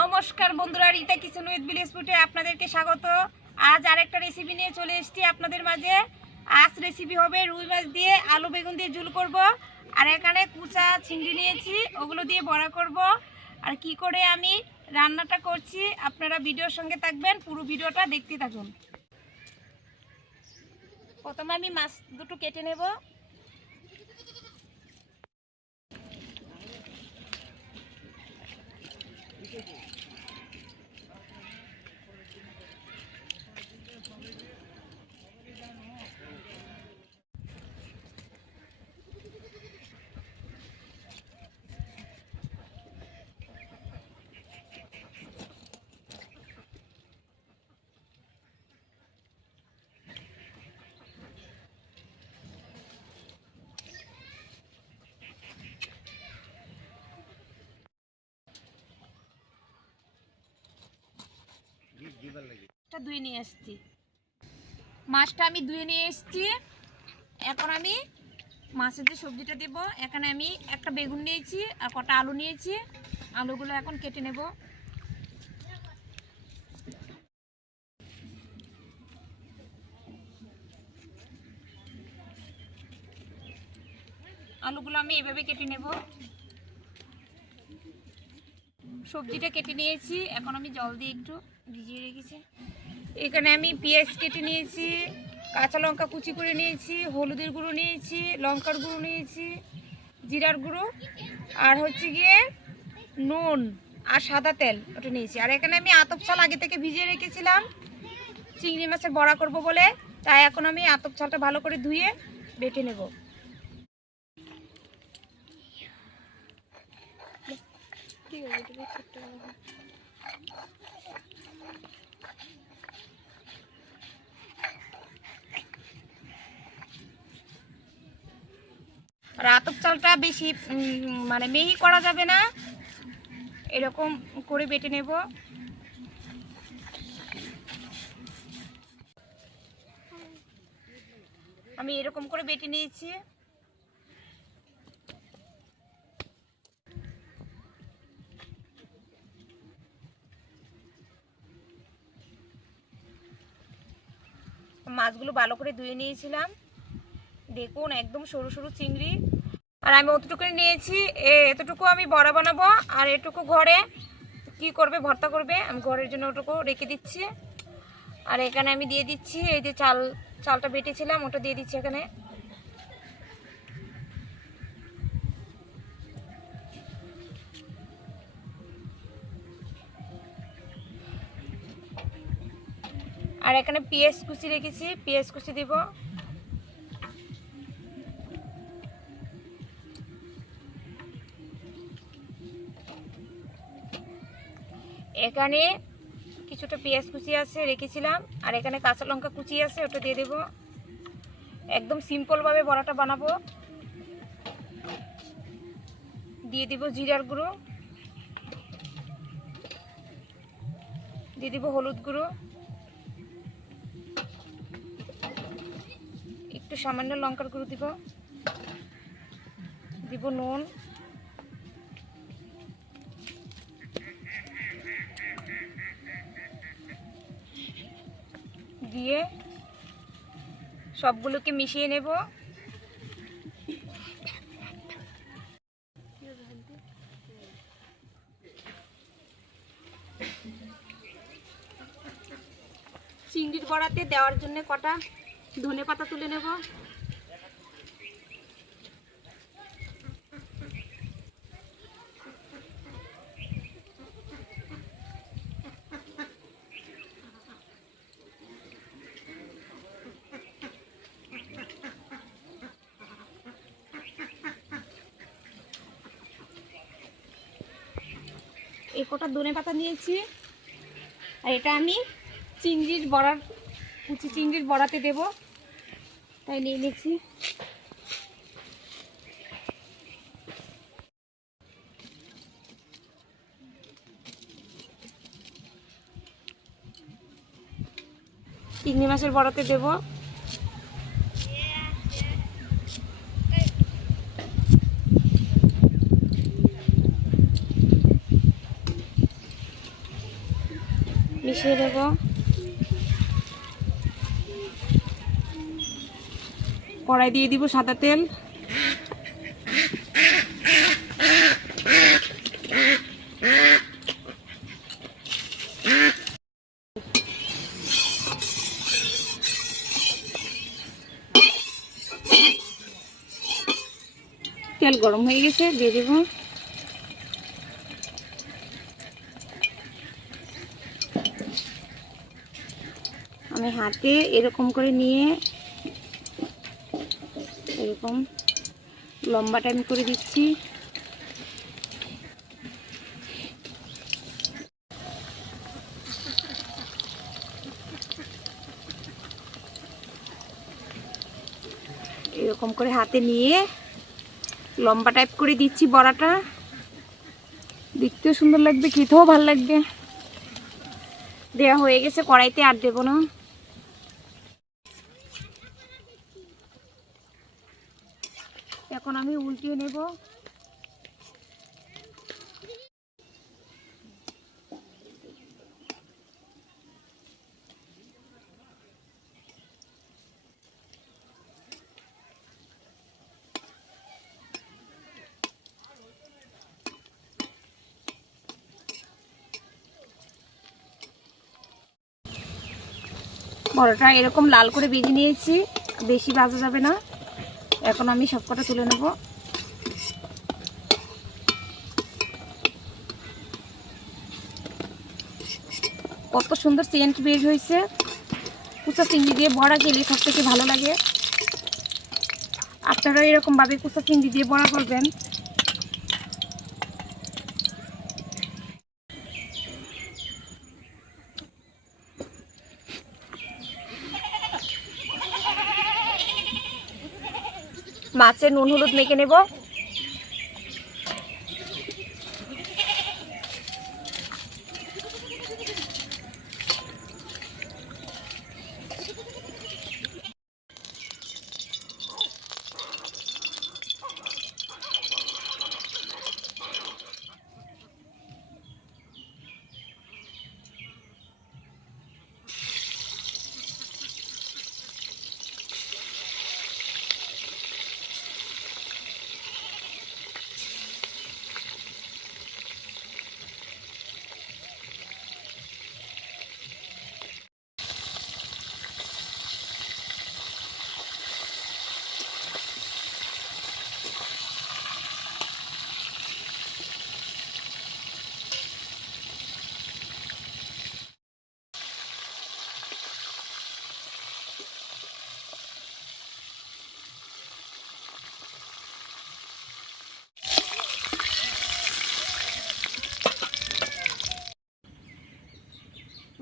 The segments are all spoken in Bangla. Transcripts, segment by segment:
নমস্কার বন্ধুরা, রিতা কিচেন উইথ ভিলেজ ফুডে আপনাদেরকে স্বাগত। আজ আরেকটা রেসিপি নিয়ে চলে এসেছি আপনাদের মাঝে। আজ রেসিপি হবে রুই মাছ দিয়ে আলু বেগুন দিয়ে ঝোল করব। আর এখানে কুচা চিংড়ি নিয়েছি, ওগুলো দিয়ে বড়া করব। আর কি করে আমি রান্নাটা করছি আপনারা ভিডিওর সঙ্গে থাকবেন, পুরো ভিডিওটা দেখতে থাকুন। প্রথমে আমি মাছ দুটো কেটে নেব। ধুয়ে নিয়ে এসেছি, মাছটা আমি ধুয়ে নিয়ে এসেছি। এখন আমি মাছের যে সবজিটা দেবো, এখানে আমি একটা বেগুন নিয়েছি আর কটা আলু নিয়েছি। আলুগুলো এখন কেটে নেব। আলুগুলো আমি এভাবে কেটে নেব। সবজিটা কেটে নিয়েছি, এখন আমি জল দিয়ে একটু ভিজিয়ে রেখেছি। এখানে আমি পেঁয়াজ কেটে নিয়েছি, কাঁচা লঙ্কা কুচি করে নিয়েছি, হলুদের গুঁড়ো নিয়েছি, লঙ্কার গুঁড়ো নিয়েছি, জিরার গুঁড়ো, আর হচ্ছে গিয়ে নুন আর সাদা তেল ওটা নিয়েছি। আর এখানে আমি আতপ চাল আগে থেকে ভিজিয়ে রেখেছিলাম চিংড়ি মাছের বড়া করব বলে, তাই এখন আমি আতপ চালটা ভালো করে ধুয়ে বেটে নেব। আর আতপ চালটা বেশি মিহি করা যাবে না, এরকম করে বেটে নেব। আমি এরকম করে বেটে নিয়েছি। মাছগুলো ভালো করে ধুয়ে নিয়েছিলাম, দেখুন একদম সরু সরু চিংড়ি। আর আমি অতটুকু নিয়েছি, এতটুকু আমি বড়া বানাবো, আর এটুকু ঘরে কি করবে ভর্তা করবে, আমি ঘরের জন্য ওটুকু রেখে দিচ্ছি। আর এখানে আমি দিয়ে দিচ্ছি এই যে চালটা বেটেছিলাম, ওটা দিয়ে দিচ্ছি এখানে। আর এখানে পেঁয়াজ কুচি রেখেছি, পেঁয়াজ কুচি দিব। এখানে কিছুটা পেঁয়াজ কুচি আছে রেখেছিলাম, আর এখানে কাঁচা লঙ্কা কুচি আছে, ওটা দিয়ে দেব। একদম সিম্পলভাবে বড়াটা বানাবো। দিয়ে দিব জিরার গুঁড়ো, দিয়ে দিব হলুদ গুঁড়ো, একটু সামান্য লঙ্কার গুঁড়ো দিব, দিব নুন, দিয়ে সবগুলোকে মিশিয়ে নেব। চিংড়ির বড়াতে দেওয়ার জন্য কটা ধনে পাতা তুলে নেব। এই কটা ধনে পাতা নিয়েছি, আর এটা আমি চিংড়ির বড়ার কুচি চিংড়ির বড়াতে দেব, তাই নিয়ে নিচ্ছি। চিংড়ি মাছের বড়াতে দেব। মিশিয়ে দেব। কড়াই দিয়ে দিব সাদা তেল। তেল গরম হয়ে গেছে, দিয়ে দেব। আমি হাতে এরকম করে নিয়ে এরকম লম্বা টাইম করে দিচ্ছি। এরকম করে হাতে নিয়ে লম্বা টাইপ করে দিচ্ছি বড়াটা। দেখতেও সুন্দর লাগবে, খেতেও ভালো লাগবে। দেওয়া হয়ে গেছে কড়াইতে, আর দেবো না। এখন আমি উল্টিয়ে নেব। বড়াটা এরকম লাল করে ভেজে নিয়েছি, বেশি ভাজা যাবে না। এখন আমি সবকটা তুলে নেব। কত সুন্দর সেন্ট বের হয়েছে। কুচা চিংড়ি দিয়ে বড়া খেলে সব থেকে ভালো লাগে। আপনারা এরকমভাবে কুচা চিংড়ি দিয়ে বড়া করবেন। মাছে নুন হলুদ মেখে নেব।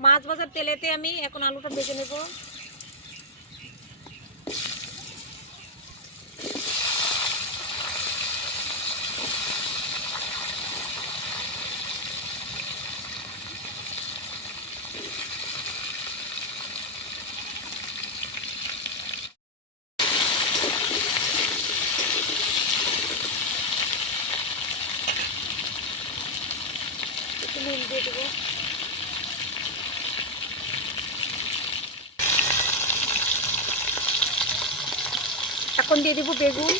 মাছ ভাজার তেলেতে আমি এখন আলুটা ভেজে নেব। একটু নুন দিয়ে দেবো। এখন দিয়ে দেবো বেগুন।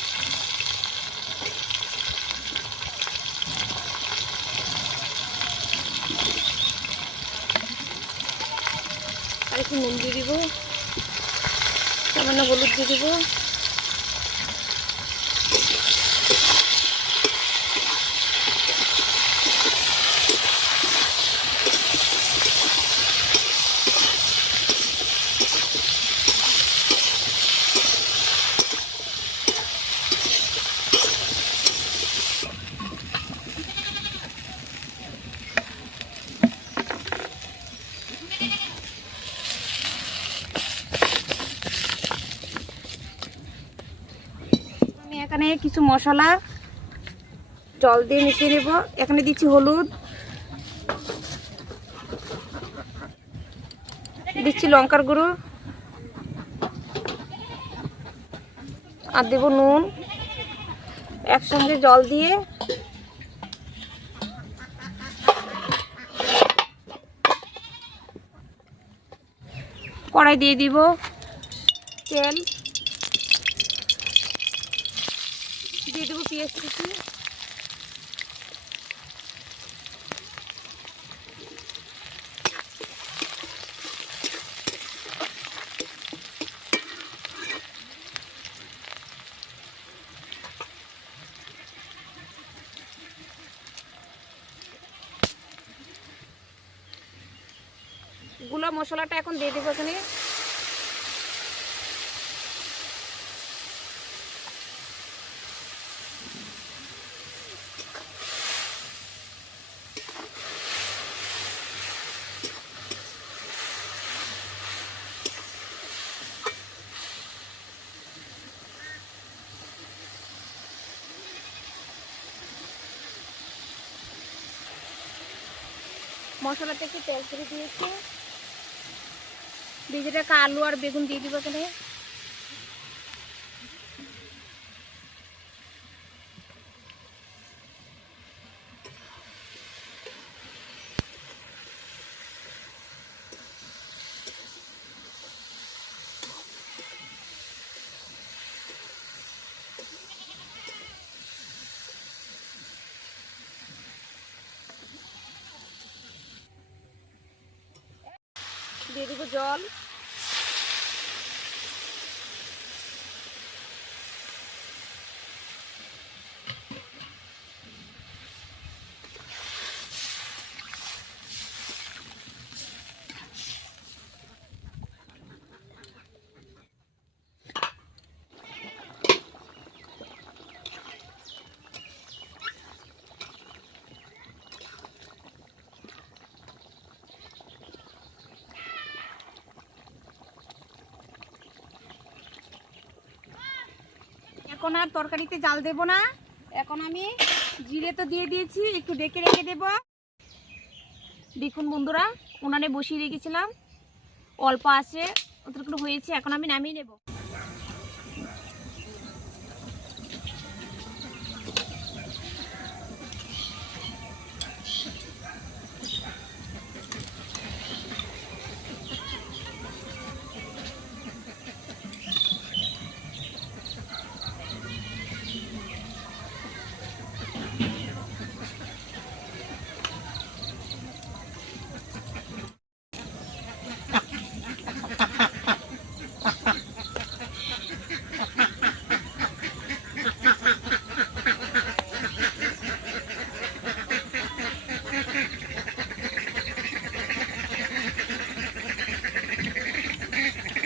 আর একটু নুন দিয়ে দিব, সামান্য হলুদ দিয়ে দেবো। এখানে কিছু মশলা জল দিয়ে মিশিয়ে নেব। এখানে দিচ্ছি হলুদ, দিচ্ছি লঙ্কার গুঁড়ো, আর দেব নুন। একসঙ্গে জল দিয়ে কড়াই দিয়ে দিব তেল, দিয়ে দেবো পেঁয়াজ কুচি, গুঁড়া মশলাটা এখন দিয়ে দেবো এখানে। মশলাতে একটু তেল ছেড়ে দিয়েছি, ভেজে রাখা আলু আর বেগুন দিয়ে দিব এখানে। দিয়ে দিব জল, এখন আর তরকারিতে জাল দেব না। এখন আমি জিরে তো দিয়ে দিয়েছি, একটু ডেকে রেখে দেব। দেখুন বন্ধুরা, উনানে বসিয়ে রেখেছিলাম, অল্প আছে, অতটুকু হয়েছে। এখন আমি নামিয়ে নেব।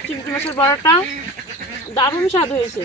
চিংড়ি মাছের বড়াটা দারুণ স্বাদ হয়েছে।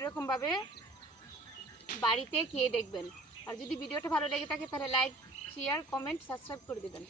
এরকম ভাবে বাড়িতে খেয়ে দেখবেন। আর যদি ভিডিওটা ভালো লেগে থাকে তাহলে লাইক, শেয়ার, কমেন্ট, সাবস্ক্রাইব করে দেবেন।